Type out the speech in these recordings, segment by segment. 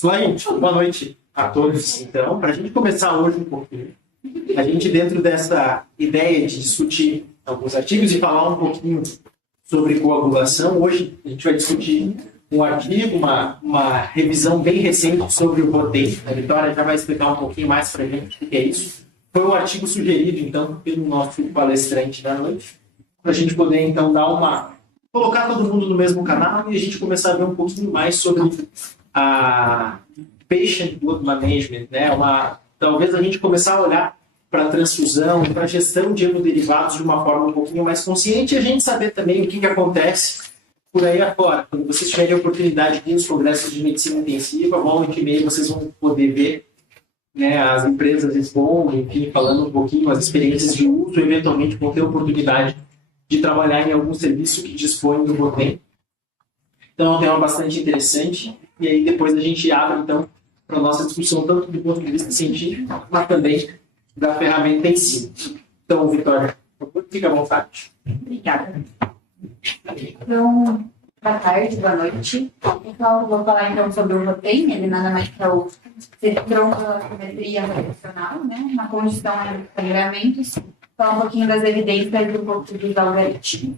Olá, gente. Boa noite a todos. Então, para a gente começar hoje um pouquinho, a gente, dentro dessa ideia de discutir alguns artigos e falar um pouquinho sobre coagulação, hoje a gente vai discutir um artigo, uma revisão bem recente sobre o Rotem. A Vitória já vai explicar um pouquinho mais para a gente o que é isso. Foi um artigo sugerido, então, pelo nosso palestrante da noite, para a gente poder, então, colocar todo mundo no mesmo canal e a gente começar a ver um pouquinho mais sobre a Patient Blood Management, né? Talvez a gente começar a olhar para a transfusão, para a gestão de hemoderivados de uma forma um pouquinho mais consciente e a gente saber também o que acontece por aí afora. Quando vocês tiverem a oportunidade de ir nos congressos de medicina intensiva, volta e meia vocês vão poder ver, né, as empresas expondo, enfim, falando um pouquinho as experiências de uso, eventualmente vão ter a oportunidade de trabalhar em algum serviço que dispõe do Rotem. Então é um tema bastante interessante. E aí depois a gente abre, então, para a nossa discussão, tanto do ponto de vista científico, mas também da ferramenta em si. Então, Vitória, fica à vontade. Obrigada. Então, boa tarde, boa noite. Então, vou falar então sobre o Rotem. Ele nada mais que é o troncometria rotacional, né? Uma condição de sangramentos. Falar um pouquinho das evidências e um pouco dos algoritmos.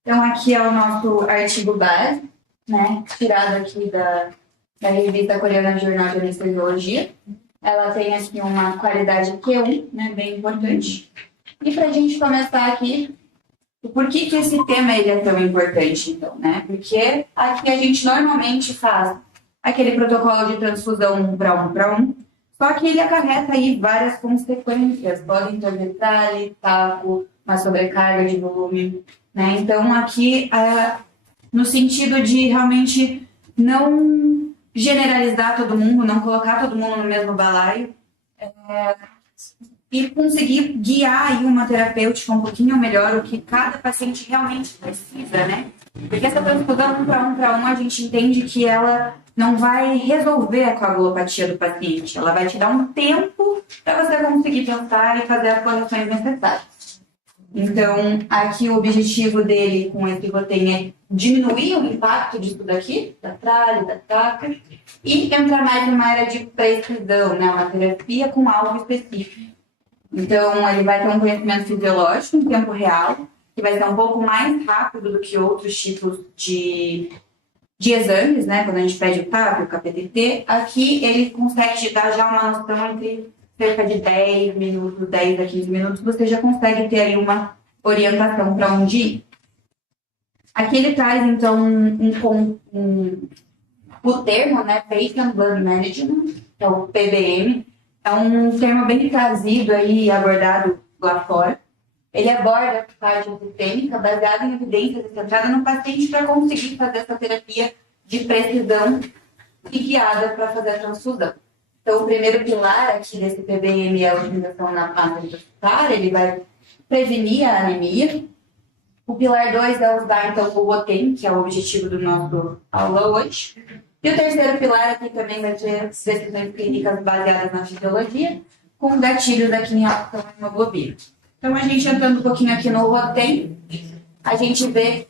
Então, aqui é o nosso artigo base, né, tirado aqui da revista coreana de Jornal de Anestesiologia. Ela tem aqui uma qualidade Q1, né, bem importante. E para a gente começar aqui, por que esse tema ele é tão importante, então, né? Porque aqui a gente normalmente faz aquele protocolo de transfusão 1 para 1, só que ele acarreta aí várias consequências, podem ter detalhe, taco, uma sobrecarga de volume, né? Então, aqui, no sentido de realmente não generalizar todo mundo, não colocar todo mundo no mesmo balaio, e conseguir guiar aí uma terapêutica um pouquinho melhor o que cada paciente realmente precisa, né? Porque essa transfusão 1 para 1, a gente entende que ela não vai resolver a coagulopatia do paciente, ela vai te dar um tempo para você conseguir pensar e fazer as correções necessárias. Então, aqui o objetivo dele com esse Rotem é diminuir o impacto disso daqui, da tralha, da taca, e entrar mais numa área de precisão, né? Uma terapia com algo específico. Então, ele vai ter um conhecimento fisiológico em tempo real, que vai ser um pouco mais rápido do que outros tipos de exames, né? Quando a gente pede o TAP, o KPTT, aqui ele consegue te dar já uma noção entre cerca de 10 minutos, 10 a 15 minutos, você já consegue ter aí uma orientação para onde ir. Aqui ele traz, então, o termo, né, Patient Blood Management, que é o PBM, é um termo bem trazido aí e abordado lá fora. Ele aborda a parte sistêmica baseada em evidências e centrada no paciente para conseguir fazer essa terapia de precisão e guiada para fazer a transfusão. Então, o primeiro pilar aqui desse PBM é a otimização na massa intracelular, ele vai prevenir a anemia. O pilar 2 é usar, então, o Rotem, que é o objetivo do nosso aula hoje. E o terceiro pilar aqui também vai ter decisões clínicas baseadas na fisiologia, com gatilhos aqui em alta hemoglobina. Então, a gente entrando um pouquinho aqui no Rotem, a gente vê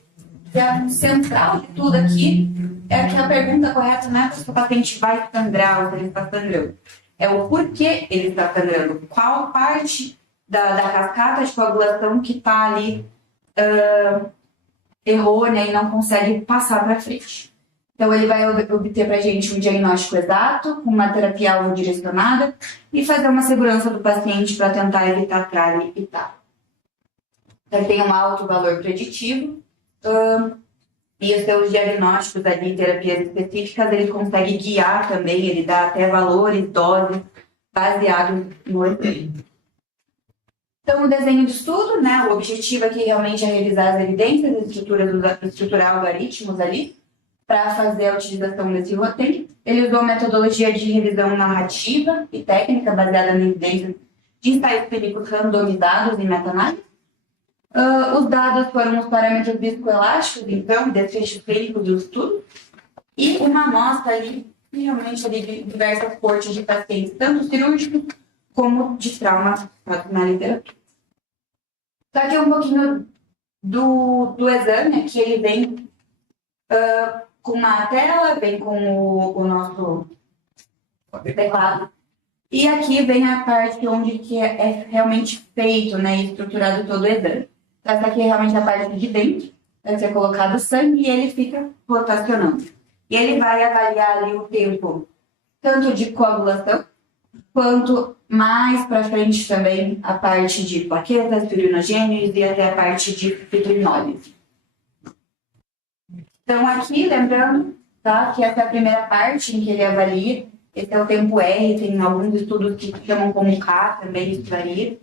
que a central de tudo aqui é que a pergunta correta não é se o paciente vai sangrar ou se ele está sangrando. É o porquê ele está sangrando. Qual parte da cascata de coagulação que está ali errônea e não consegue passar para frente. Então, ele vai obter para a gente um diagnóstico exato, com uma terapia alvo direcionada e fazer uma segurança do paciente para tentar evitar tralha e tal. Ele tem um alto valor preditivo e os seus diagnósticos ali, terapias específicas, ele consegue guiar também, ele dá até valores, doses, baseados no efeito. Então, o desenho de estudo, né, o objetivo aqui realmente é revisar as evidências, estruturar algoritmos ali, para fazer a utilização desse Rotem. Ele usou metodologia de revisão narrativa e técnica baseada em evidências de ensaios clínicos randomizados em meta-análise. Os dados foram os parâmetros viscoelásticos, então, desfechos clínicos do estudo, e uma amostra ali, realmente ali de diversas cortes de pacientes, tanto cirúrgicos como de trauma na literatura. Só que um pouquinho do exame, aqui ele vem com uma tela, vem com o nosso teclado. E aqui vem a parte onde que é realmente feito, né, estruturado todo o exame. Então, essa aqui é realmente a parte de dentro, vai ser colocado o sangue e ele fica rotacionando. E ele vai avaliar ali o tempo, tanto de coagulação, quanto mais para frente também a parte de plaquetas, fibrinogênios e até a parte de fibrinólise. Então, aqui, lembrando, tá, que essa é a primeira parte em que ele avalia. Esse é o tempo R, tem alguns estudos que chamam como K, também isso varia.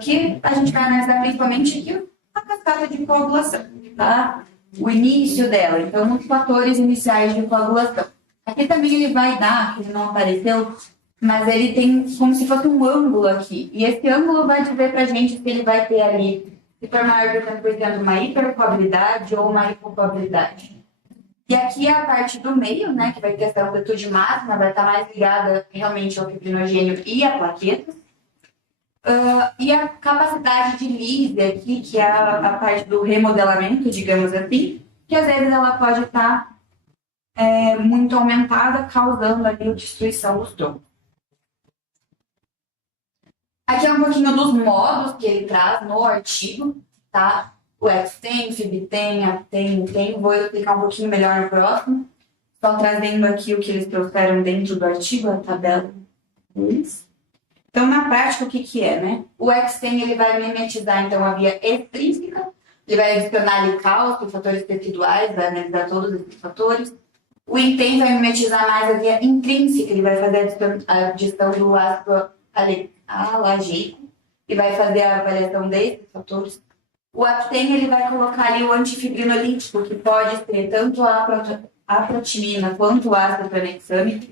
Que a gente vai analisar principalmente aqui a cascata de coagulação, tá? O início dela, então os fatores iniciais de coagulação. Aqui também ele vai dar, que ele não apareceu, mas ele tem como se fosse um ângulo aqui. E esse ângulo vai dizer pra gente se ele vai ter ali, se for maior de 80%, uma hipercoabilidade ou uma hipocoabilidade. E aqui é a parte do meio, né, que vai ter essa amplitude máxima, vai estar mais ligada realmente ao fibrinogênio e à plaqueta. E a capacidade de lise aqui, que é a parte do remodelamento, digamos assim, que às vezes ela pode estar muito aumentada, causando ali a destruição dos troncos. Aqui é um pouquinho dos modos que ele traz no artigo, tá? O XTEM, FibTEM, APTEM, TEM, vou explicar um pouquinho melhor no próximo. Só trazendo aqui o que eles trouxeram dentro do artigo, a tabela deles. Então, na prática, o que que é, né? O XTEM, ele vai mimetizar, então, a via extrínseca, ele vai adicionar ali cálcio, fatores teciduais, vai analisar todos esses fatores. O INTEM vai mimetizar mais a via intrínseca, ele vai fazer a adição do ácido alageico e vai fazer a avaliação desses fatores. O APTEM, ele vai colocar ali o antifibrinolítico, que pode ser tanto a protimina quanto o ácido tranexâmico.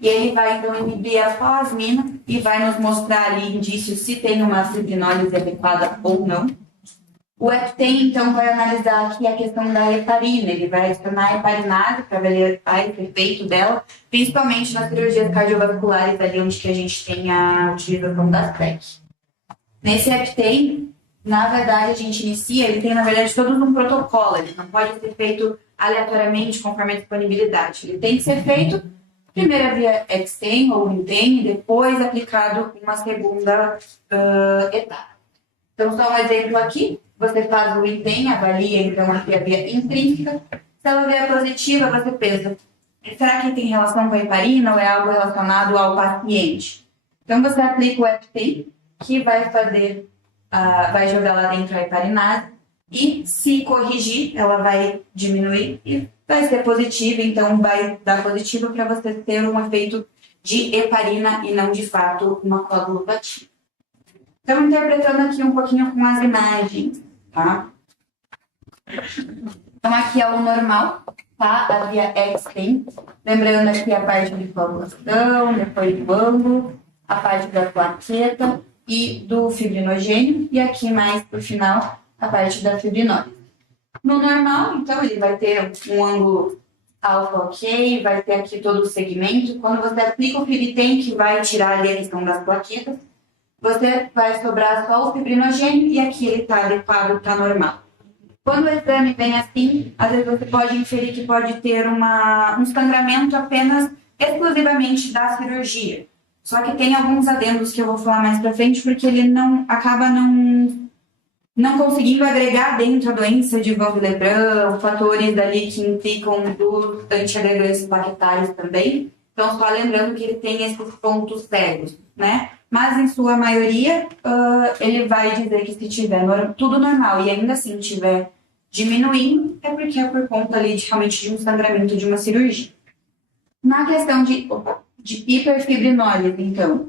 E ele vai, então, inibir a plasmina e vai nos mostrar ali indícios se tem uma fibrinólise adequada ou não. O EPTEM, então, vai analisar aqui a questão da heparina. Ele vai adicionar a heparinase para avaliar o efeito dela, principalmente nas cirurgias cardiovasculares, ali onde que a gente tem a utilização da SEC. Nesse EPTEM, na verdade, a gente inicia, ele tem, na verdade, todo um protocolo. Ele não pode ser feito aleatoriamente, conforme a disponibilidade. Ele tem que ser feito primeiro via XTEM ou INTEM e depois aplicado uma segunda etapa. Então, só um exemplo aqui. Você faz o INTEM, avalia então aqui a via intrínseca. Se ela vier positiva, você pensa, será que tem relação com a heparina ou é algo relacionado ao paciente? Então, você aplica o EPTEM, que vai fazer, vai jogar lá dentro a heparinase, e se corrigir, ela vai diminuir e vai ser positiva, então vai dar positivo para você ter um efeito de heparina e não, de fato, uma coagulopatia. Então, interpretando aqui um pouquinho com as imagens, tá? Então, aqui é o normal, tá? A via XTEM. Lembrando aqui a parte de coagulação, depois do ângulo, a parte da plaqueta e do fibrinogênio. E aqui, mais pro final, a parte da fibrinólise. No normal, então, ele vai ter um ângulo alfa ok, vai ter aqui todo o segmento. Quando você aplica o FibTEM, que vai tirar ali a questão das plaquetas, você vai sobrar só o fibrinogênio e aqui ele está adequado, está normal. Quando o exame vem assim, às vezes você pode inferir que pode ter um sangramento apenas exclusivamente da cirurgia. Só que tem alguns adendos que eu vou falar mais pra frente, porque ele acaba não conseguindo agregar dentro a doença de Van Willebrand, fatores ali que implicam dos antiagregantes plaquetários também. Então, só lembrando que ele tem esses pontos cegos, né? Mas, em sua maioria, ele vai dizer que se tiver tudo normal e ainda assim tiver diminuindo, é porque é por conta ali realmente de um sangramento de uma cirurgia. Na questão de hiperfibrinólise, então,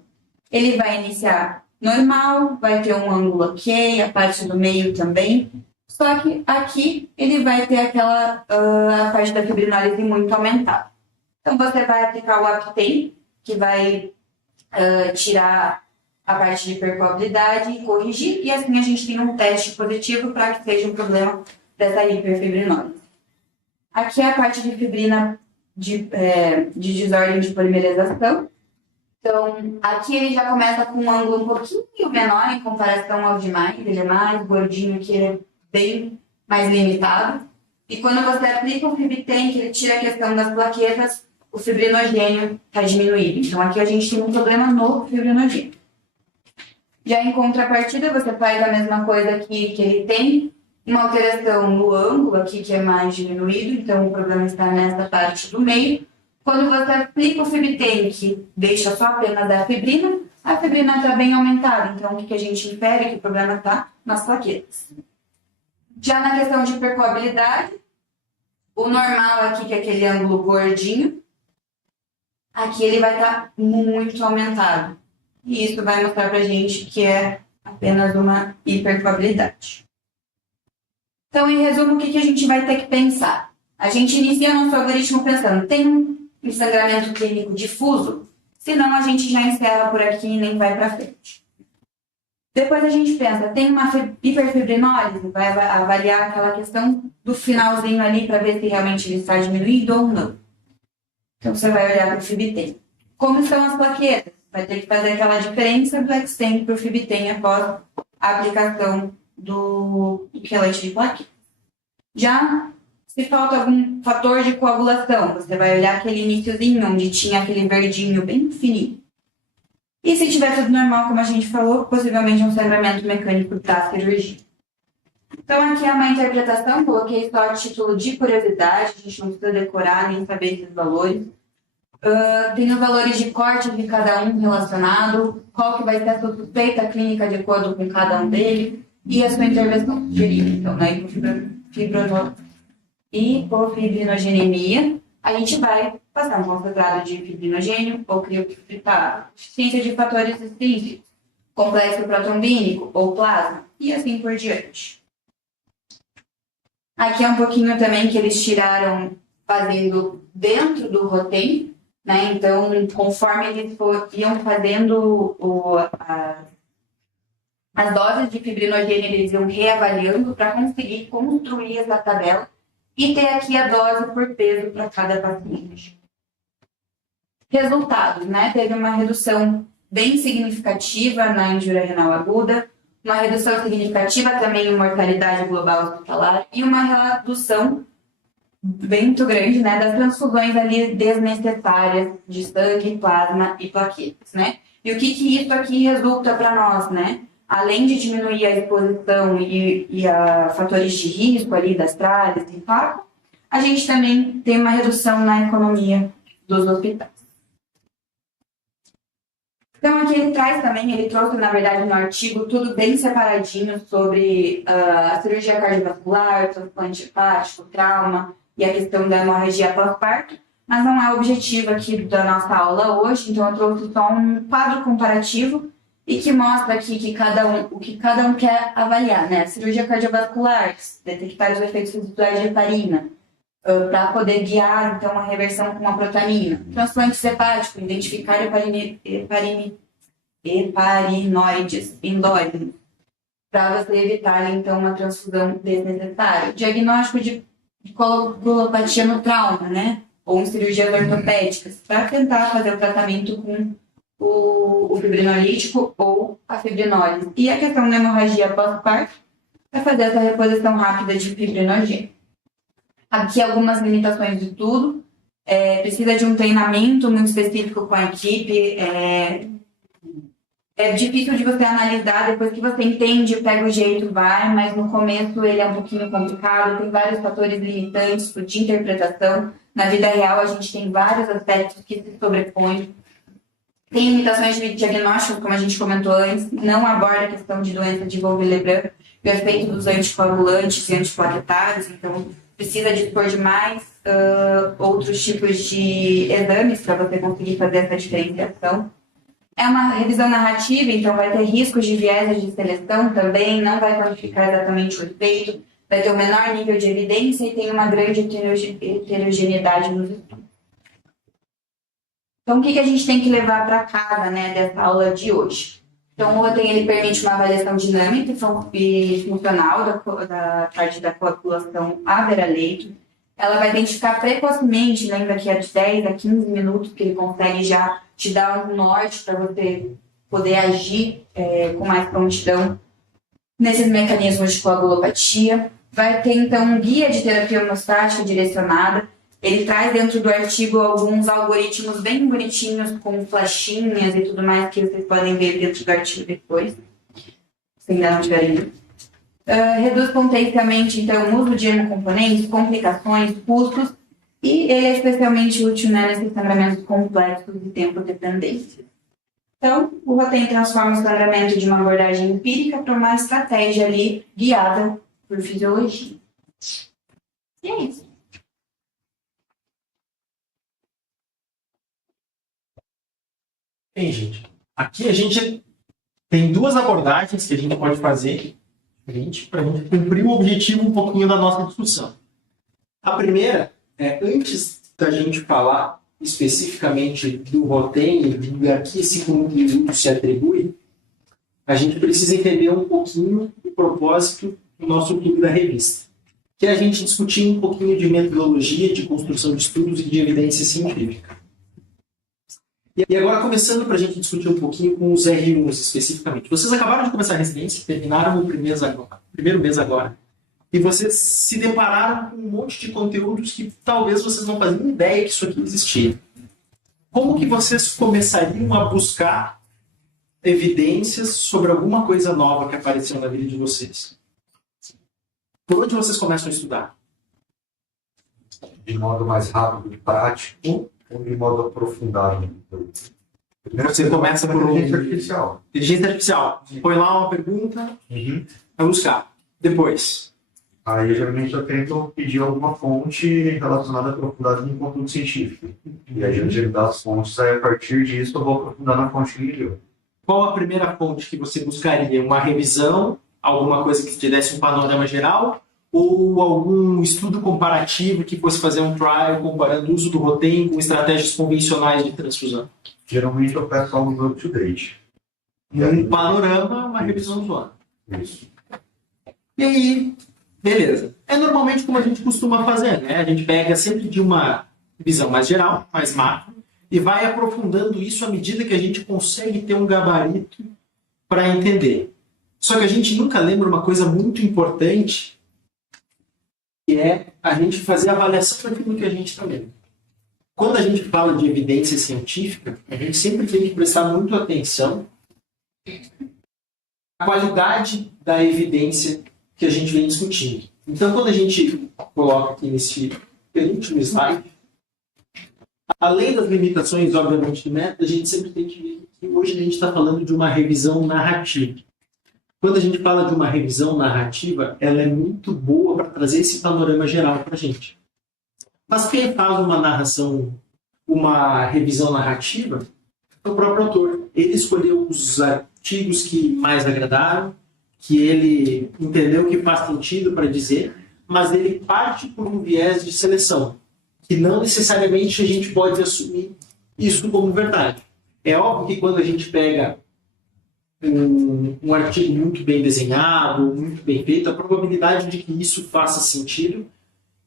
ele vai iniciar normal, vai ter um ângulo ok, a parte do meio também. Só que aqui ele vai ter aquela a parte da fibrinólise muito aumentada. Então, você vai aplicar o APTEM, que vai tirar a parte de hipercoabilidade e corrigir, e assim a gente tem um teste positivo para que seja um problema dessa hiperfibrinólise. Aqui é a parte de fibrina de desordem de polimerização. Então, aqui ele já começa com um ângulo um pouquinho menor em comparação aos demais, ele é mais gordinho, aqui ele é bem mais limitado. E quando você aplica o Fibtem, que ele tira a questão das plaquetas, o fibrinogênio está diminuído. Então aqui a gente tem um problema no fibrinogênio. Já em contrapartida, você faz a mesma coisa aqui, que ele tem uma alteração no ângulo aqui, que é mais diminuído, então o problema está nessa parte do meio. Quando você aplica o Fibtem, que deixa só apenas a fibrina está bem aumentada. Então, o que a gente infere? Que o problema está nas plaquetas. Já na questão de percoabilidade, o normal aqui, que é aquele ângulo gordinho, aqui ele vai estar muito aumentado. E isso vai mostrar pra gente que é apenas uma hipercoabilidade. Então, em resumo, o que a gente vai ter que pensar? A gente inicia nosso algoritmo pensando, tem um sangramento clínico difuso? Senão, a gente já encerra por aqui e nem vai para frente. Depois a gente pensa, tem uma hiperfibrinólise? Vai avaliar aquela questão do finalzinho ali para ver se realmente ele está diminuído ou não. Então, você vai olhar para o Fibtem. Como estão as plaquetas? Vai ter que fazer aquela diferença do Xtend para o Fibtem após a aplicação do quelante de plaquetas. Já, se falta algum fator de coagulação, você vai olhar aquele iniciozinho onde tinha aquele verdinho bem fininho. E se tiver tudo normal, como a gente falou, possivelmente um sangramento mecânico da cirurgia. Então aqui é uma interpretação, coloquei só a título de curiosidade, a gente não precisa decorar nem saber esses valores. Tem os valores de corte de cada um relacionado, qual que vai ser a sua suspeita clínica de acordo com cada um deles e a sua intervenção sugerida. Então, na hipofibrinogenia, a gente vai passar um concentrado de fibrinogênio ou crioprecipitado, ciência de fatores extrínsecos, complexo protrombínico ou plasma e assim por diante. Aqui é um pouquinho também que eles tiraram fazendo dentro do Rotem, né? Então, conforme eles iam fazendo as doses de fibrinogênio, eles iam reavaliando para conseguir construir essa tabela e ter aqui a dose por peso para cada paciente. Resultados, né? Teve uma redução bem significativa na injúria renal aguda, uma redução significativa também em mortalidade global hospitalar e uma redução bem muito grande, né, das transfusões ali desnecessárias de sangue, plasma e plaquetas, né? E o que isso aqui resulta para nós, né? Além de diminuir a exposição e a fatores de risco ali das tralhas e tal, a gente também tem uma redução na economia dos hospitais. Então aqui ele traz também, ele trouxe na verdade no artigo tudo bem separadinho sobre a cirurgia cardiovascular, transplante hepático, trauma e a questão da hemorragia pós-parto, mas não é o objetivo aqui da nossa aula hoje, então eu trouxe só um quadro comparativo e que mostra aqui que o que cada um quer avaliar, né? Cirurgia cardiovascular, detectar os efeitos residuais de heparina, para poder guiar, então, a reversão com a protamina. Transplante hepático, identificar heparinoides endógenos, para você evitar, então, uma transfusão desnecessária. Diagnóstico de coagulopatia no trauma, né? Ou em cirurgias ortopédicas, para tentar fazer o tratamento com o fibrinolítico ou a fibrinólise. E a questão da hemorragia pós-parto, para fazer essa reposição rápida de fibrinogênio. Aqui algumas limitações de tudo. Precisa de um treinamento muito específico com a equipe. É difícil de você analisar, depois que você entende, pega o jeito, vai, mas no começo ele é um pouquinho complicado, tem vários fatores limitantes de interpretação. Na vida real a gente tem vários aspectos que se sobrepõem. Tem limitações de diagnóstico, como a gente comentou antes, não aborda a questão de doença de Wolff-Lebrun, o efeito dos anticoagulantes e antiplaquetários, então precisa dispor de mais outros tipos de exames para você conseguir fazer essa diferenciação. É uma revisão narrativa, então vai ter riscos de viés de seleção também, não vai quantificar exatamente o efeito, vai ter um menor nível de evidência e tem uma grande heterogeneidade nos estudos. Então, o que a gente tem que levar para casa, né, dessa aula de hoje? Então, o Rotem, ele permite uma avaliação dinâmica e funcional da parte da coagulação à beira-leito. Ela vai identificar precocemente, lembra que é de 10 a 15 minutos que ele consegue já te dar um norte para você poder agir com mais prontidão nesses mecanismos de coagulopatia. vai ter, então, um guia de terapia hemostática direcionada. Ele traz dentro do artigo alguns algoritmos bem bonitinhos, com flechinhas e tudo mais, que vocês podem ver dentro do artigo depois, se ainda não tiverem lido. Reduz potencialmente, então, o uso de hemocomponentes, complicações, custos, e ele é especialmente útil, né, nesses sangramentos complexos e tempo-dependentes. Então, o Rotem transforma o sangramento de uma abordagem empírica para uma estratégia ali guiada por fisiologia. E é isso. Bem, gente, aqui a gente tem duas abordagens que a gente pode fazer para a gente cumprir o objetivo um pouquinho da nossa discussão. A primeira é, antes da gente falar especificamente do Rotem e de a que esse conteúdo se atribui, a gente precisa entender um pouquinho o propósito do nosso clube da revista, que é a gente discutir um pouquinho de metodologia, de construção de estudos e de evidência científica. E agora, começando para a gente discutir um pouquinho com os R1s especificamente. Vocês acabaram de começar a residência, terminaram o primeiro mês agora, e vocês se depararam com um monte de conteúdos que talvez vocês não faziam ideia que isso aqui existia. Como que vocês começariam a buscar evidências sobre alguma coisa nova que apareceu na vida de vocês? Por onde vocês começam a estudar? De modo mais rápido e prático, ou de modo aprofundado? Primeiro você começa por inteligência artificial. Inteligência artificial. Põe lá uma pergunta, vai buscar. Depois. Aí, geralmente, eu tento pedir alguma fonte relacionada à aprofundada em conteúdo científico. E aí, diante das fontes, aí, a partir disso, eu vou aprofundar na fonte que me deu. Qual a primeira fonte que você buscaria? Uma revisão? Alguma coisa que te desse um panorama geral? Ou algum estudo comparativo que fosse fazer um trial comparando o uso do Rotem com estratégias convencionais de transfusão? Geralmente, eu peço algo up-to-date. Um panorama, uma revisão zoada. Isso. E aí, beleza. É normalmente como a gente costuma fazer, né? A gente pega sempre de uma visão mais geral, mais macro, e vai aprofundando isso à medida que a gente consegue ter um gabarito para entender. Só que a gente nunca lembra uma coisa muito importante, que é a gente fazer a avaliação daquilo que a gente está lendo. Quando a gente fala de evidência científica, a gente sempre tem que prestar muito atenção à qualidade da evidência que a gente vem discutindo. Então, quando a gente coloca aqui nesse penúltimo slide, além das limitações, obviamente, do método, a gente sempre tem que ver que hoje a gente está falando de uma revisão narrativa. Quando a gente fala de uma revisão narrativa, ela é muito boa para trazer esse panorama geral para a gente. Mas quem faz uma narração, uma revisão narrativa, é o próprio autor. Ele escolheu os artigos que mais agradaram, que ele entendeu que faz sentido para dizer, mas ele parte por um viés de seleção, que não necessariamente a gente pode assumir isso como verdade. É óbvio que quando a gente pega um artigo muito bem desenhado, muito bem feito, a probabilidade de que isso faça sentido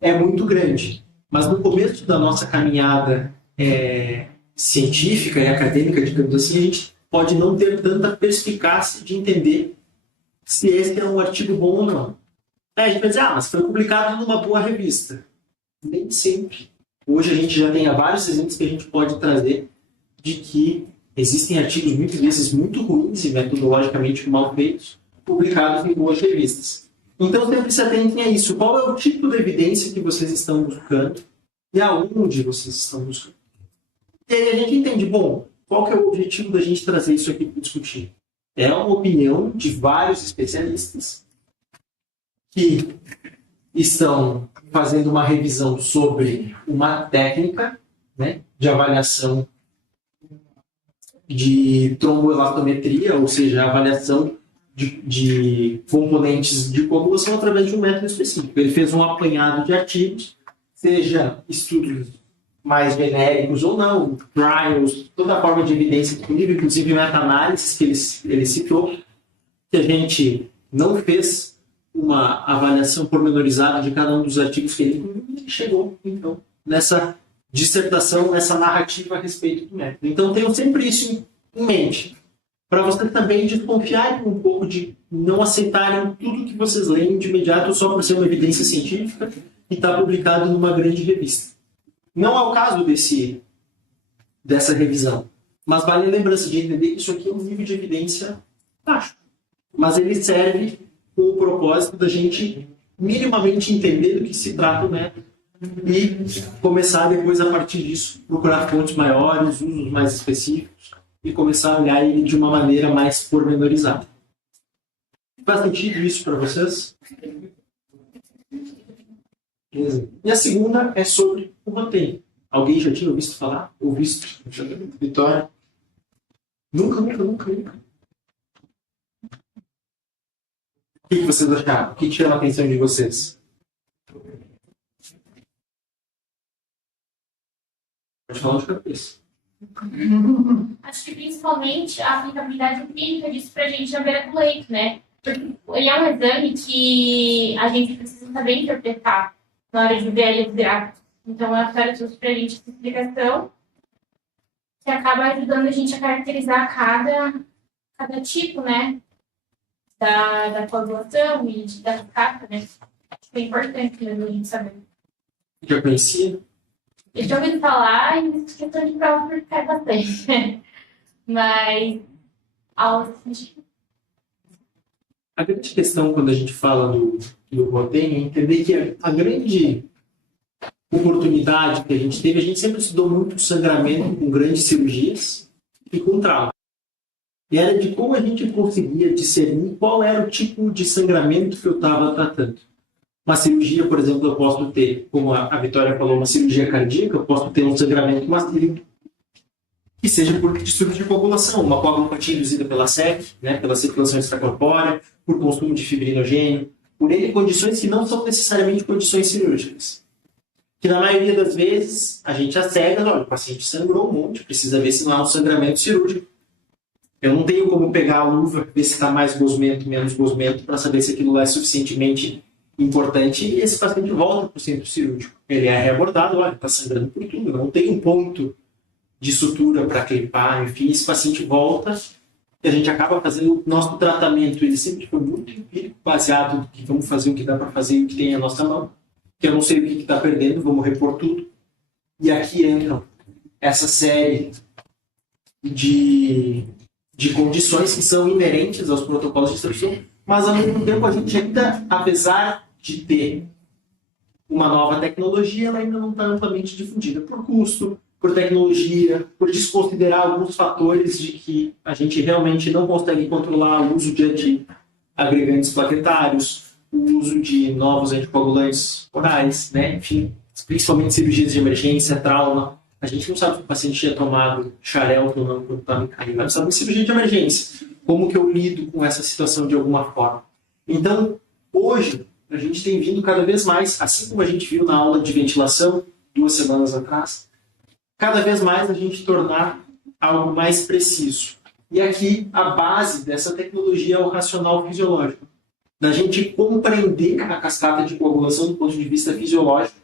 é muito grande. Mas no começo da nossa caminhada científica e acadêmica, digamos assim, a gente pode não ter tanta perspicácia de entender se esse é um artigo bom ou não. A gente vai dizer, mas foi publicado numa boa revista. Nem sempre. Hoje a gente já tem vários exemplos que a gente pode trazer de que existem artigos muitas vezes muito ruins e metodologicamente mal feitos, publicados em boas revistas. Então sempre se atentem a isso. Qual é o tipo de evidência que vocês estão buscando e aonde vocês estão buscando? E aí a gente entende, bom, qual que é o objetivo da gente trazer isso aqui para discutir? É uma opinião de vários especialistas que estão fazendo uma revisão sobre uma técnica, né, de avaliação de tromboelastometria, ou seja, a avaliação de componentes de coagulação através de um método específico. Ele fez um apanhado de artigos, seja estudos mais genéricos ou não, trials, toda a forma de evidência disponível, inclusive meta-análises que ele citou, que a gente não fez uma avaliação pormenorizada de cada um dos artigos que ele chegou, então, nessa dissertação, nessa narrativa a respeito do método. Então, tenham sempre isso em mente, para vocês também desconfiarem um pouco de não aceitarem tudo que vocês leem de imediato só por ser uma evidência científica e estar publicado numa grande revista. Não é o caso dessa revisão, mas vale a lembrança de entender que isso aqui é um nível de evidência baixo, mas ele serve com o propósito da gente minimamente entender do que se trata o método e começar depois, a partir disso, procurar fontes maiores, usos mais específicos e começar a olhar ele de uma maneira mais pormenorizada. Faz sentido isso para vocês? Beleza. E a segunda é sobre o roteiro. Alguém já tinha ouvido falar? Ou visto? Vitória? Nunca. O que vocês acharam? O que chama a atenção de vocês? Pode falar de cabeça. Acho que principalmente a aplicabilidade empírica disso pra gente na beira do leito, né? Porque ele é um exame que a gente precisa saber interpretar na hora de ver ali os gráficos. Então, a Vitória trouxe pra gente essa explicação que acaba ajudando a gente a caracterizar cada tipo, né? Da coagulação e da cascata, né? Acho que é importante mesmo a gente saber. Já conhecia? Eu já ouvi falar e fiz questão de prova porque cai bastante. Mas, aula científica. A grande questão quando a gente fala do Rotem é entender que a grande oportunidade que a gente sempre estudou muito sangramento com grandes cirurgias e com trauma. E era de como a gente conseguia discernir qual era o tipo de sangramento que eu estava tratando. Uma cirurgia, por exemplo, eu posso ter, como a Vitória falou, uma cirurgia cardíaca, eu posso ter um sangramento massivo que seja por distúrbio de coagulação, uma coagulopatia induzida pela SEC, né, pela circulação extracorpórea, por consumo de fibrinogênio, por N condições que não são necessariamente condições cirúrgicas. Que na maioria das vezes a gente acega, olha, o paciente sangrou um monte, precisa ver se não há um sangramento cirúrgico. Eu não tenho como pegar a luva, ver se está mais gosmento, menos gosmento, para saber se aquilo lá é suficientemente importante, e esse paciente volta para o centro cirúrgico. Ele é reabordado, olha, está sangrando por tudo, não tem um ponto de sutura para clipar, enfim, esse paciente volta e a gente acaba fazendo o nosso tratamento. Ele sempre foi muito empírico, baseado no que vamos fazer, o que dá para fazer e o que tem à nossa mão. Que eu não sei o que está perdendo, vamos repor tudo. E aqui entram essa série de condições que são inerentes aos protocolos de instrução, mas ao mesmo tempo a gente ainda, apesar de ter uma nova tecnologia, ela ainda não está amplamente difundida por custo, por tecnologia, por desconsiderar alguns fatores de que a gente realmente não consegue controlar o uso de antiagregantes plaquetários, o uso de novos anticoagulantes orais, né? Enfim, principalmente cirurgias de emergência, trauma. A gente não sabe se o paciente tinha tomado xarelto ou não quando estava em caída. Nós sabemos cirurgia de emergência. Como que eu lido com essa situação de alguma forma? Então, hoje, a gente tem vindo cada vez mais, assim como a gente viu na aula de ventilação 2 semanas atrás, cada vez mais a gente tornar algo mais preciso. E aqui, a base dessa tecnologia é o racional fisiológico. Da gente compreender a cascata de coagulação do ponto de vista fisiológico,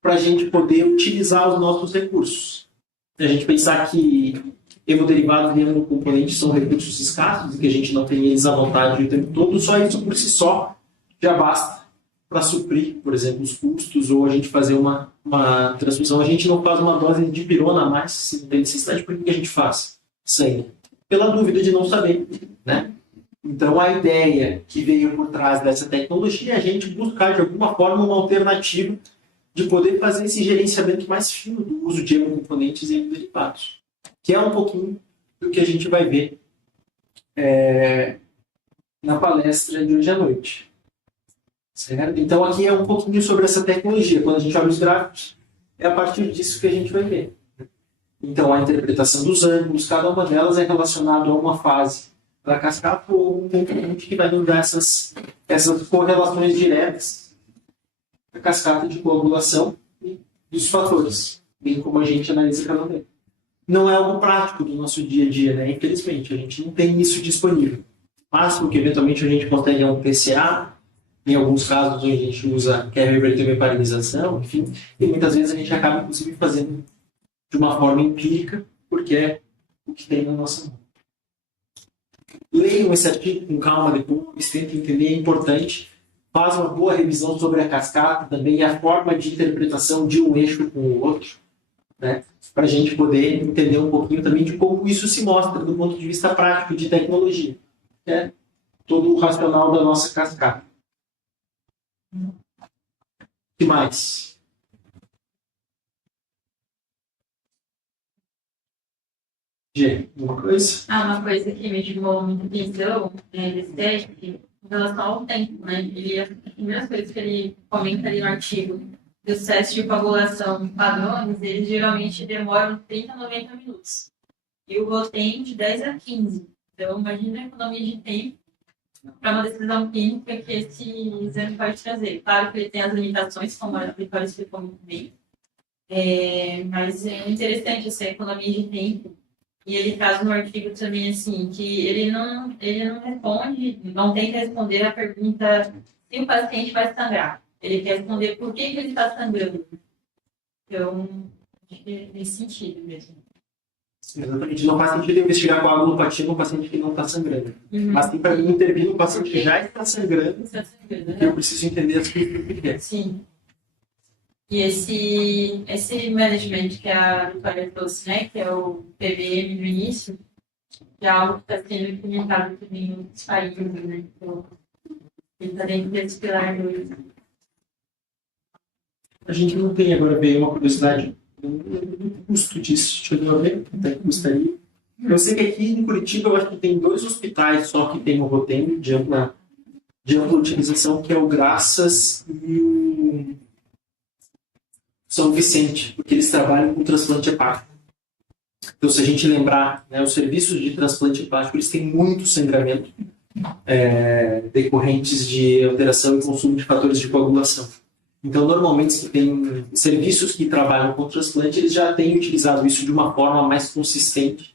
para a gente poder utilizar os nossos recursos. A gente pensar que hemoderivados e hemocomponentes são recursos escassos e que a gente não tem eles à vontade o tempo todo, só isso por si só já basta para suprir, por exemplo, os custos, ou a gente fazer uma transfusão. A gente não faz uma dose de pirona a mais, se não tem necessidade, por que a gente faz? Sangue. Pela dúvida de não saber, né? Então, a ideia que veio por trás dessa tecnologia é a gente buscar, de alguma forma, uma alternativa de poder fazer esse gerenciamento mais fino do uso de hemocomponentes e hemoderivados, que é um pouquinho do que a gente vai ver na palestra de hoje à noite. Certo? Então, aqui é um pouquinho sobre essa tecnologia. Quando a gente olha os gráficos, é a partir disso que a gente vai ver. Então, a interpretação dos ângulos, cada uma delas é relacionada a uma fase da cascata ou um componente que vai nos dar essas correlações diretas da cascata de coagulação e dos fatores, bem como a gente analisa cada um. Não é algo prático do nosso dia a dia, né? Infelizmente, a gente não tem isso disponível. Mas, porque eventualmente a gente consegue um PCA, em alguns casos onde a gente quer reverter uma heparinização, enfim, e muitas vezes a gente acaba, inclusive, fazendo de uma forma empírica, porque é o que tem na nossa mão. Leiam esse artigo com calma depois, tentem entender, é importante. Faz uma boa revisão sobre a cascata também e a forma de interpretação de um eixo com o outro, né? Para a gente poder entender um pouquinho também de como isso se mostra do ponto de vista prático de tecnologia, né? Todo o racional da nossa cascata. O que mais? Gê, alguma coisa? Uma coisa que me chamou muita atenção desse teste, em relação ao tempo, né? As primeiras coisas que ele comenta ali no artigo, dos testes de coagulação padrões, eles geralmente demoram 30 a 90 minutos. E o Rotem de 10 a 15. Então, imagina a economia de tempo para uma decisão clínica que esse exame pode trazer. Claro que ele tem as limitações, como a Vitória explicou muito bem, mas é interessante essa economia de tempo. E ele traz no artigo também, assim, que ele não responde, não tenta responder a pergunta se o paciente vai sangrar. Ele quer responder por que ele está sangrando. Então, acho que nesse sentido mesmo. Exatamente. Não faz sentido investigar coagulopatia num paciente que não está sangrando. Mas tem para mim intervir no paciente que já está sangrando, porque eu preciso entender as coisas que é. Sim. E esse management que a Vitória trouxe, né, que é o PBM no início, que é algo que está sendo implementado também em outros países, né? Então, ele está dentro desse pilar 2. A gente não tem agora, veio uma curiosidade do custo disso. Deixa eu ver quanto é que custaria. Eu sei que aqui em Curitiba eu acho que tem 2 hospitais só que tem o Rotem de ampla utilização, que é o Graças e o São Vicente, porque eles trabalham com transplante hepático. Então, se a gente lembrar, né, os serviços de transplante hepático, eles têm muito sangramento decorrentes de alteração e consumo de fatores de coagulação. Então, normalmente, tem serviços que trabalham com transplante, eles já têm utilizado isso de uma forma mais consistente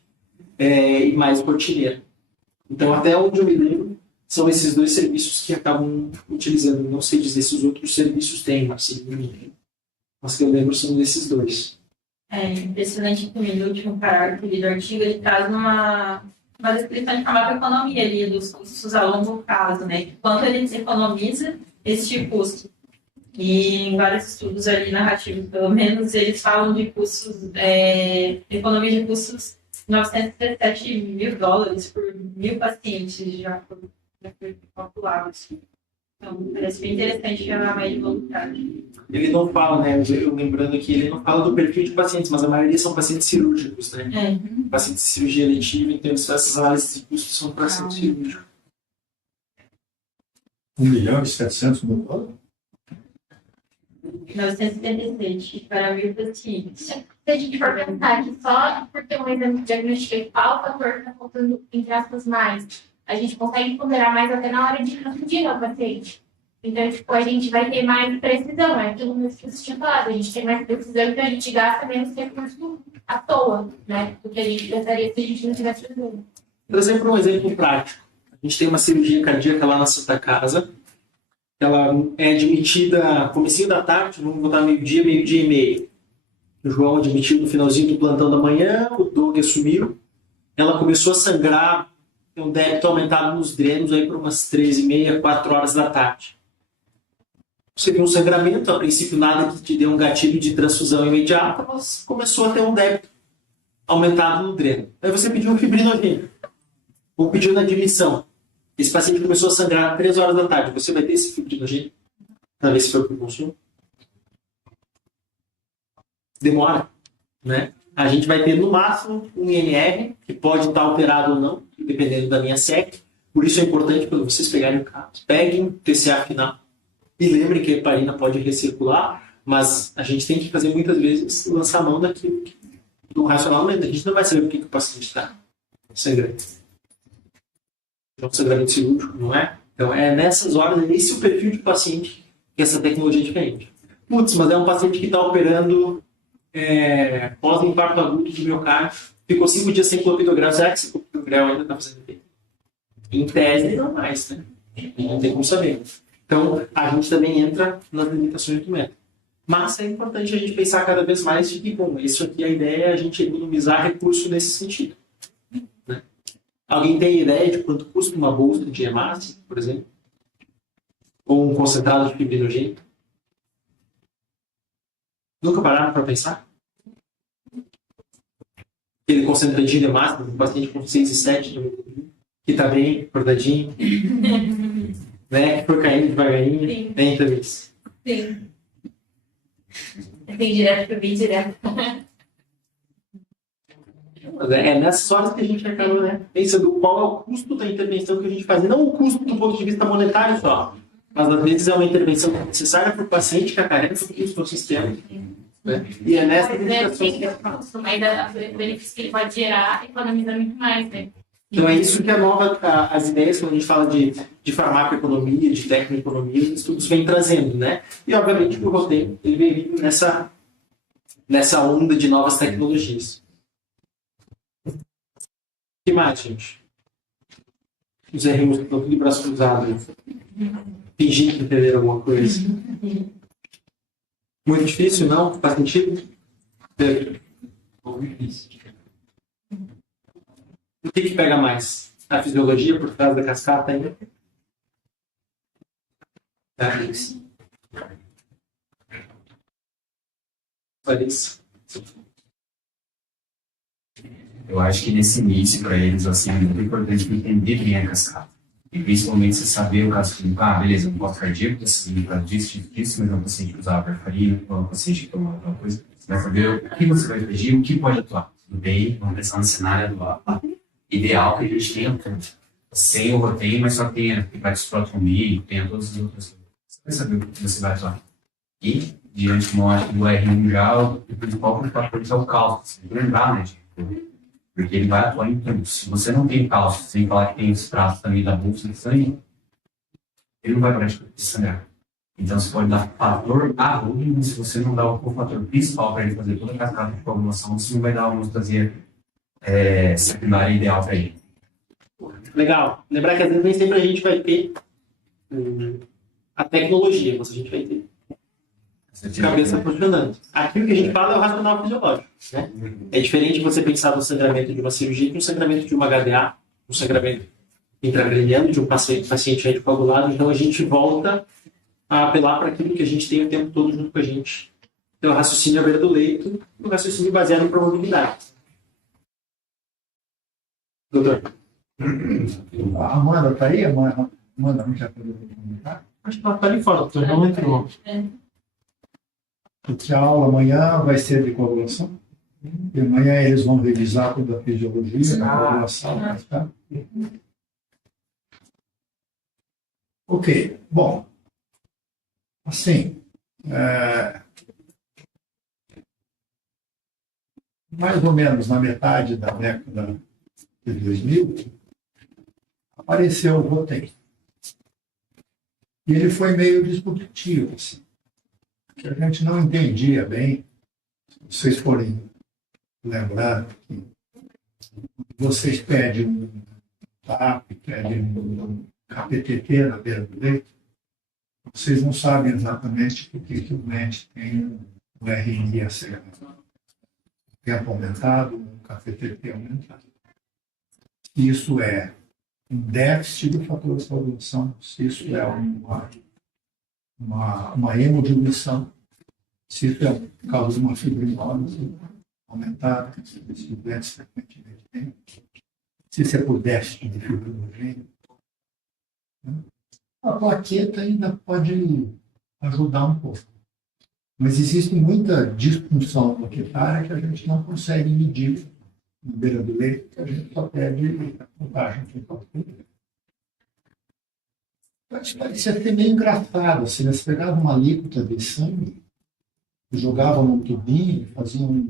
e mais rotineira. Então, até onde eu me lembro, são esses 2 serviços que acabam utilizando. Não sei dizer se os outros serviços têm, mas que eu lembro são desses 2. É impressionante que no último parágrafo do artigo ele traz uma descrição de macroeconomia ali dos custos a longo prazo, né? Quanto ele economiza esse custo. E em vários estudos ali narrativos, pelo menos, eles falam de custos, economia de custos $917 mil por 1.000 pacientes já foi calculado. Então, parece bem interessante a média voluntária. Ele não fala, né? Eu lembrando aqui, ele não fala do perfil de pacientes, mas a maioria são pacientes cirúrgicos, né? Pacientes de cirurgia eletiva, então essas análises de custos são pacientes cirúrgicos. 1.700.000 dólares? 977 para 1.000 pacientes. Se a gente for pensar que só por ter um exame diagnóstico, qual fator está faltando, entre aspas, mais, a gente consegue ponderar mais até na hora de transfundir o paciente. Então, tipo, a gente vai ter mais precisão, é aquilo que você tinha falado, a gente tem mais precisão, então a gente gasta menos recurso à toa, né? Do que a gente gastaria se a gente não tivesse fazendo. Trazer para um exemplo prático. A gente tem uma cirurgia cardíaca lá na Santa Casa. Ela é admitida comecinho da tarde, vamos botar meio-dia e meio. O João admitiu no finalzinho do plantão da manhã, o Doug assumiu. Ela começou a sangrar, tem um débito aumentado nos drenos aí para umas 13h30, 4 horas da tarde. Você viu um sangramento, a princípio nada que te dê um gatilho de transfusão imediata, mas começou a ter um débito aumentado no dreno. Aí você pediu um fibrinogênio, ou pediu na admissão. Esse paciente começou a sangrar às 3 horas da tarde. Você vai ter esse fibrinogênio? Para ver se foi para o consumo? Demora, né? A gente vai ter no máximo um INR, que pode estar alterado ou não, dependendo da minha SEC. Por isso é importante quando vocês pegarem o caso, peguem o TCA final. E lembrem que a heparina pode recircular, mas a gente tem que fazer muitas vezes lançar a mão daquilo do racionalmente. A gente não vai saber por que o paciente está sangrando. É um sangramento cirúrgico, não é? Então é nessas horas, é esse o perfil de paciente que essa tecnologia é diferente. Putz, mas é um paciente que está operando pós-infarto agudo do miocárdio, ficou 5 dias sem clopidogrel. Será que esse clopidogrel ainda está fazendo efeito? Em tese, não mais, né? Não tem como saber. Então, a gente também entra nas limitações do método. Mas é importante a gente pensar cada vez mais de que, bom, isso aqui, a ideia é a gente economizar recurso nesse sentido. Né? Alguém tem ideia de quanto custa uma bolsa de hemácia, por exemplo? Ou um concentrado de fibrinogênio? Nunca pararam para pensar? Aquele concentradinho de hemácia, um paciente com 6 e 7, que está bem, acordadinho, né? Que foi caindo devagarinho. Sim. Tem também isso. Sim. Tem direto pro vídeo, direto. Mas é nessas horas que a gente acaba, né, pensando qual é o custo da intervenção que a gente faz. E não o custo do ponto de vista monetário só, mas às vezes é uma intervenção necessária para o paciente que acarreta o custo do sistema. Né? E é nessa dedicação que Mas o benefício que ele pode gerar economiza muito mais, né? Então é isso que a nova, as ideias, quando a gente fala de farmacoeconomia, de tecnoeconomia, os estudos vêm trazendo, né? E obviamente o roteiro ele vem vindo nessa onda de novas tecnologias. O que mais, gente? Os erros estão tudo de braço cruzado. Fingir que entenderam alguma coisa. Muito difícil, não? Faz sentido? Muito difícil. O que pega mais? A fisiologia por trás da cascata ainda? Larissa. Eu acho que nesse início, para eles, assim, é muito importante entender bem a cascata. E principalmente você saber o caso clínico. Ah, beleza, um ponto cardíaco, assim, por causa disso, mas é um paciente que usava warfarina, ou um paciente que tomava alguma coisa. Você vai saber o que você vai pedir, o que pode atuar. Tudo bem? Vamos pensar no cenário ideal que a gente tenha, sem o roteiro, mas só tenha hepatosprotomia, tenha todas as outras coisas. Você vai saber o que você vai atuar. E, diante do R1 já, o principal fator é o cálcio. Você tem que lembrar, né, porque ele vai atuar em tudo. Se você não tem cálcio, sem falar que tem os traços também da bolsa de sangue, ele não vai parar de sangrar. Então você pode dar fator arroio, mas se você não dá o fator principal para ele fazer toda a cascata de coagulação, você não vai dar uma homeostasia secundária ideal para ele. Legal. Lembrar que às vezes nem sempre a gente vai ter a tecnologia, mas a gente vai ter cabeça funcionando. Aqui o que a gente fala é o racional fisiológico. Né? É diferente você pensar no sangramento de uma cirurgia que no sangramento de uma HDA, no sangramento intracraniano de um paciente anticoagulado. Então a gente volta a apelar para aquilo que a gente tem o tempo todo junto com a gente. Então o raciocínio à beira do leito e o raciocínio baseado em probabilidade. Doutor? A Amanda está aí? Amanda não quer poder comentar? Acho que ela está ali fora, doutor. Não entrou. Porque a aula amanhã vai ser de coagulação. E amanhã eles vão revisar toda a fisiologia da coagulação. Tá? Ok. Bom, assim, mais ou menos na metade da década de 2000, apareceu o roteiro. E ele foi meio disruptivo, assim, que a gente não entendia bem. Se vocês forem lembrar que vocês pedem um TAP, pedem um KPTT na beira do leito, vocês não sabem exatamente por que o doente tem um RNI acelerado, tempo aumentado, um KPTT aumentado. Isso é um déficit do fator de coagulação, se isso é uma hemodiluição, se isso é por causa de uma fibrinose aumentada, que os estudantes frequentemente têm, se isso é por déficit de fibrinogênio. A plaqueta ainda pode ajudar um pouco, mas existe muita disfunção plaquetária que a gente não consegue medir na beira do leito, que a gente só pede a contagem de plaqueta. Parecia até meio engraçado, assim, eles pegavam uma alíquota de sangue, jogavam num tubinho, faziam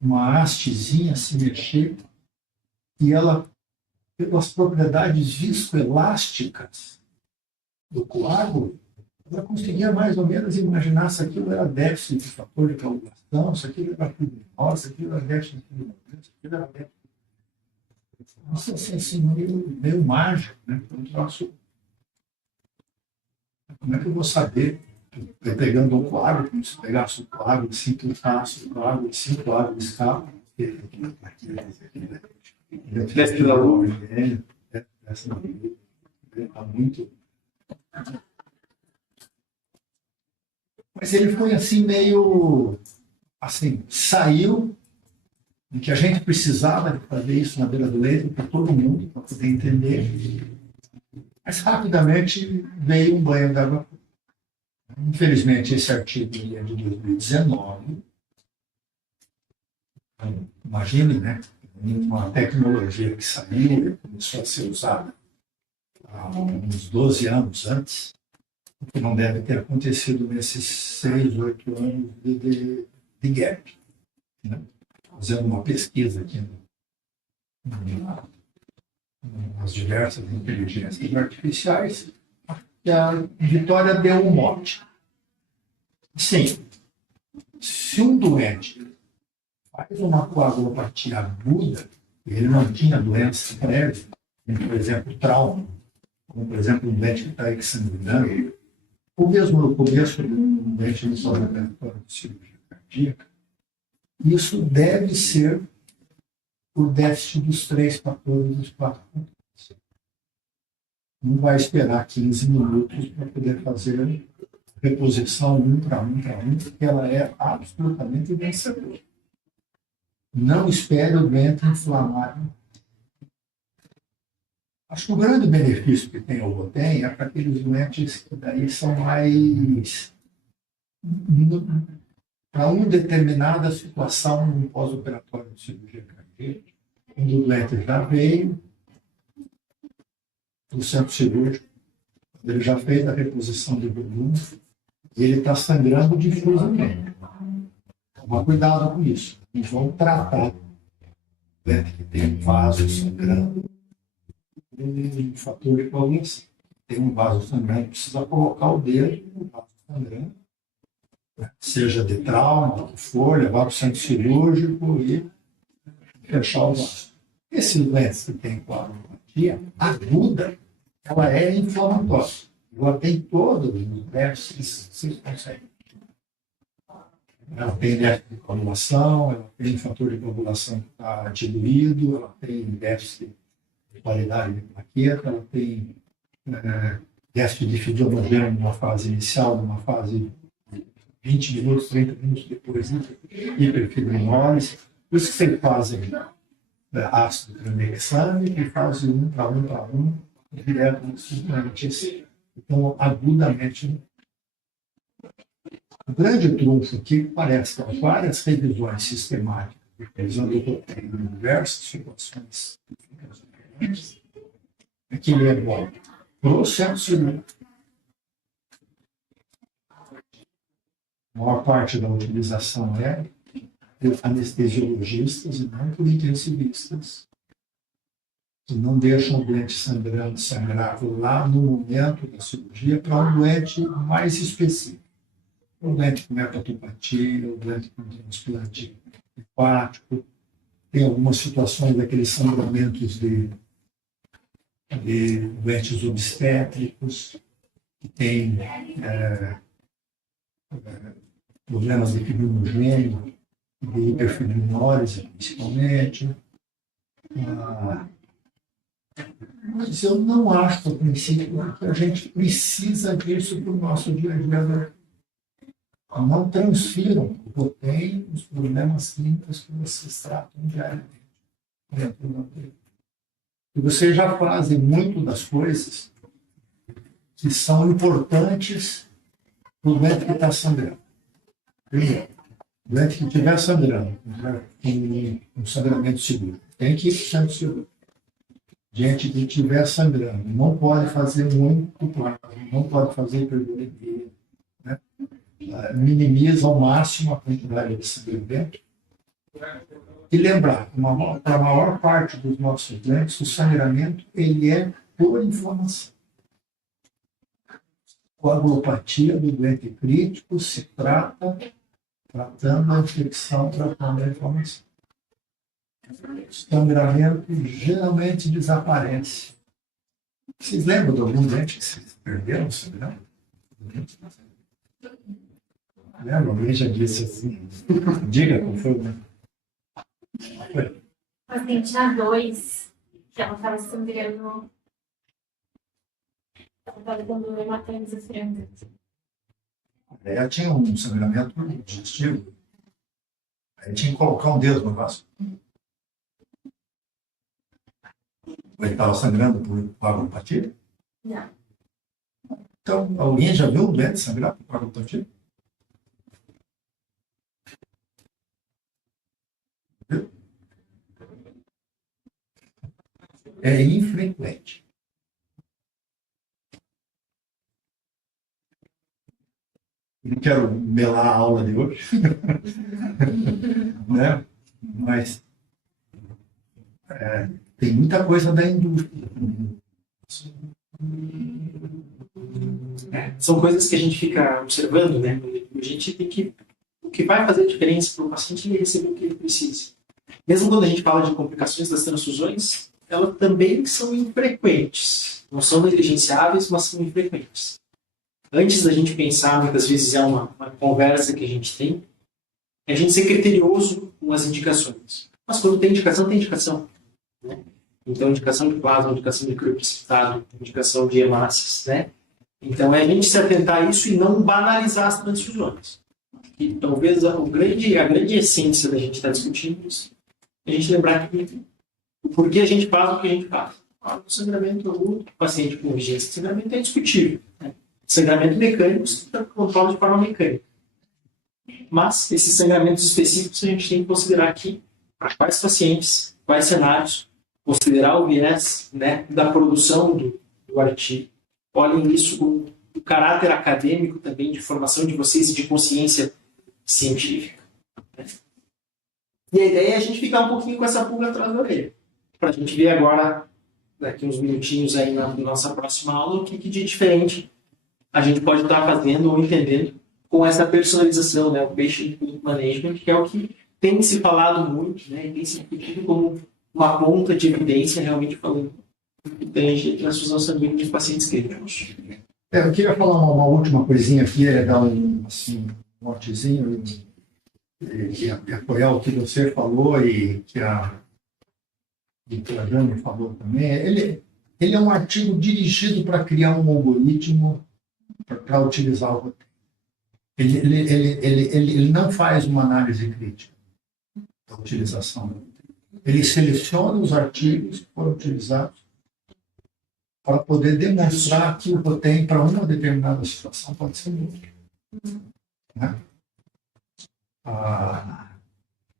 uma hastezinha se mexer, e ela, pelas propriedades viscoelásticas do coágulo, ela conseguia mais ou menos imaginar se aquilo era déficit de fator de coagulação, se aquilo era fibrinose, se aquilo era déficit de fibrinose, se aquilo era déficit. Nossa, assim, meio mágico, né? Como é que eu vou saber? Pegando um coágulo, como se pegasse um coágulo, 5 taços, coágulo, 5 coágulos escapa, Desce da lua. Está muito. Mas ele foi assim, meio. Assim, saiu de que a gente precisava de fazer isso na beira do leito para todo mundo, para poder entender. Mas rapidamente veio um banho de água. Infelizmente, esse artigo é de 2019. Imagine, né? Uma tecnologia que saiu e começou a ser usada há uns 12 anos antes, o que não deve ter acontecido nesses 6, 8 anos de gap. Né? Fazendo uma pesquisa aqui nas diversas inteligências artificiais, e a Vitória deu um mote. Sim, se um doente faz uma coagulopatia aguda, e ele não tinha doença prévia, como, por exemplo, trauma, como, por exemplo, um doente que está exsanguinando, ou mesmo no começo, um doente no laboratório de cirurgia cardíaca, isso deve ser por déficit dos 3 fatores dos 4 fatores. Não vai esperar 15 minutos para poder fazer reposição 1 para 1 para 1, porque ela é absolutamente vencedora. Não espere o doente inflamado. Acho que o grande benefício que tem o Rotem é para aqueles doentes que daí são mais para uma determinada situação no pós-operatório de cirurgia cardíaca, quando o doente já veio do centro cirúrgico, ele já fez a reposição de volume e ele está sangrando difusamente. Toma cuidado com isso. E vão tratar o doente que tem um vaso sangrando, um fator de coagulação. Tem um vaso sangrando, precisa colocar o dedo no vaso sangrando, seja de trauma, o que for, levar para o centro cirúrgico e fechar o vaso. Esses doentes que têm coagulopatia aguda, ela é inflamatória. Ela tem todos os déficits que vocês conseguem. Ela tem déficit de coagulação, ela tem fator de coagulação que está diluído, ela tem déficit de qualidade de plaqueta, ela tem déficit de fibrinogênio numa fase inicial, numa fase 20 minutos, 30 minutos depois, hiperfibrinólise. Por isso que vocês fazem ácido tranexâmico e fazem 1 para 1 para 1, direto nos estudantes. Então, agudamente. O grande trunfo aqui parece que há várias revisões sistemáticas, utilizando o Rotem em diversas situações diferentes, é que ele é bom para o centro cirúrgico. A maior parte da utilização é por anestesiologistas e não por intensivistas, que não deixam o doente sangrando, sangrar lá no momento da cirurgia para um doente mais específico. O doente com hepatopatia, o doente com transplante hepático, tem algumas situações daqueles sangramentos de doentes obstétricos, que têm problemas de fibrinogênio, de hiperfibrinólise, principalmente. Mas eu não acho, a princípio, que a gente precisa disso para o nosso dia a dia. Não transfiram o Rotem os problemas clínicos que vocês tratam diariamente dentro da UTI. E vocês já fazem muito das coisas que são importantes para o doente que está sangrando. Primeiro, o doente que estiver sangrando, um sangramento seguro, tem que ir para o centro seguro. Gente que estiver sangrando, não pode fazer muito plasma, não pode fazer hipervolemia, né? Minimiza ao máximo a quantidade de sangramento. E lembrar, para a maior parte dos nossos doentes, o sangramento ele é por inflamação. Coagulopatia do doente crítico se trata tratando a infecção, tratando a inflamação. O sangramento geralmente desaparece. Vocês lembram de algum doente que vocês perderam o sangramento? Lembra? Alguém já disse assim. Diga, por favor. Paciente A2, que ela estava sangrando. Ela estava dando hematoma desesperante. Ela tinha um sangramento digestivo. Aí tinha que colocar um dedo no vaso. Ele estava sangrando por coagulopatia? Não. Então, alguém já viu um doente sangrar por coagulopatia? Viu? É infrequente. Não quero melar a aula de hoje, né? Mas tem muita coisa da indústria. São coisas que a gente fica observando, né? A gente tem que... O que vai fazer a diferença para o paciente é ele receber o que ele precisa. Mesmo quando a gente fala de complicações das transfusões, elas também são infrequentes. Não são negligenciáveis, mas são infrequentes. Antes da gente pensar, muitas vezes é uma conversa que a gente tem, é a gente ser criterioso com as indicações. Mas quando tem indicação, tem indicação. Né? Então, indicação de plasma, indicação de crioprecipitado, indicação de hemácias, né? Então, é a gente se atentar a isso e não banalizar as transfusões. E talvez a grande essência da gente estar discutindo isso é a gente lembrar que o porquê a gente faz o que a gente faz. O sangramento agudo, o paciente com urgência de sangramento é discutível. Né? Sangramento mecânico se controla de forma mecânica. Mas, esses sangramentos específicos a gente tem que considerar aqui para quais pacientes, quais cenários, considerar o viés, né, da produção do artigo. Olhem isso com o caráter acadêmico também de formação de vocês e de consciência científica. Né? E a ideia é a gente ficar um pouquinho com essa pulga atrás da orelha. Para a gente ver agora, daqui uns minutinhos aí na nossa próxima aula, o que de diferente a gente pode estar fazendo ou entendendo com essa personalização, né, o Patient Management, que é o que tem se falado muito, né, e tem se discutido como uma ponta de evidência, realmente falando que tem transfusão sanguínea de pacientes críticos. Eu queria falar uma última coisinha aqui, dar um motezinho e apoiar o que você falou e que a Dani falou também. Ele é um artigo dirigido para criar um algoritmo para utilizar o roteiro. Ele não faz uma análise crítica da utilização do roteiro. Ele seleciona os artigos que foram utilizados para poder demonstrar que o roteiro para uma determinada situação pode ser útil. Né?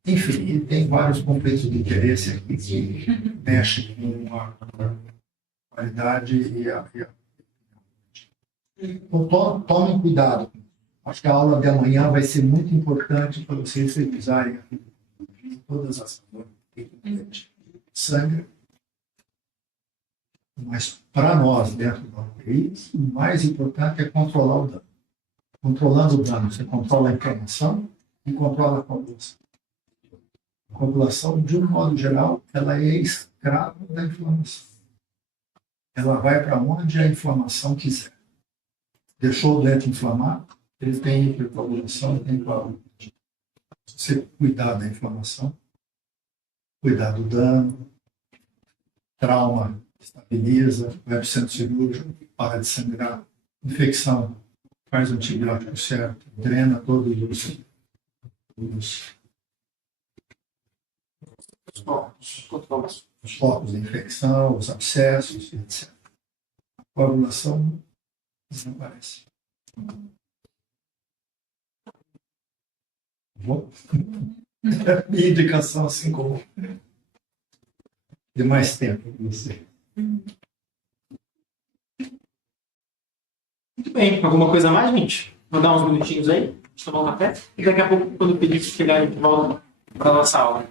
Enfim, tem vários conflitos de interesse aqui que mexem com a qualidade Então, tomem cuidado. Acho que a aula de amanhã vai ser muito importante para vocês revisarem todas as sangue. Mas, para nós, dentro da UTI, o mais importante é controlar o dano. Controlando o dano, você controla a inflamação e controla a coagulação. A coagulação, de um modo geral, ela é escrava da inflamação. Ela vai para onde a inflamação quiser. Deixou o doente inflamado, ele tem hipercoagulação, ele tem coagulação. Se você cuidar da inflamação, cuidar do dano, trauma estabiliza, vai para o centro cirúrgico, para de sangrar, infecção, faz o antibiótico certo, drena todos os focos de infecção, os abscessos, etc. A coagulação desaparece. Bom, minha indicação, assim como de mais tempo para você. Muito bem. Alguma coisa a mais, gente? Vou dar uns minutinhos aí, tomar um café, e daqui a pouco, quando o pedir chegar, a gente volta para a nossa aula.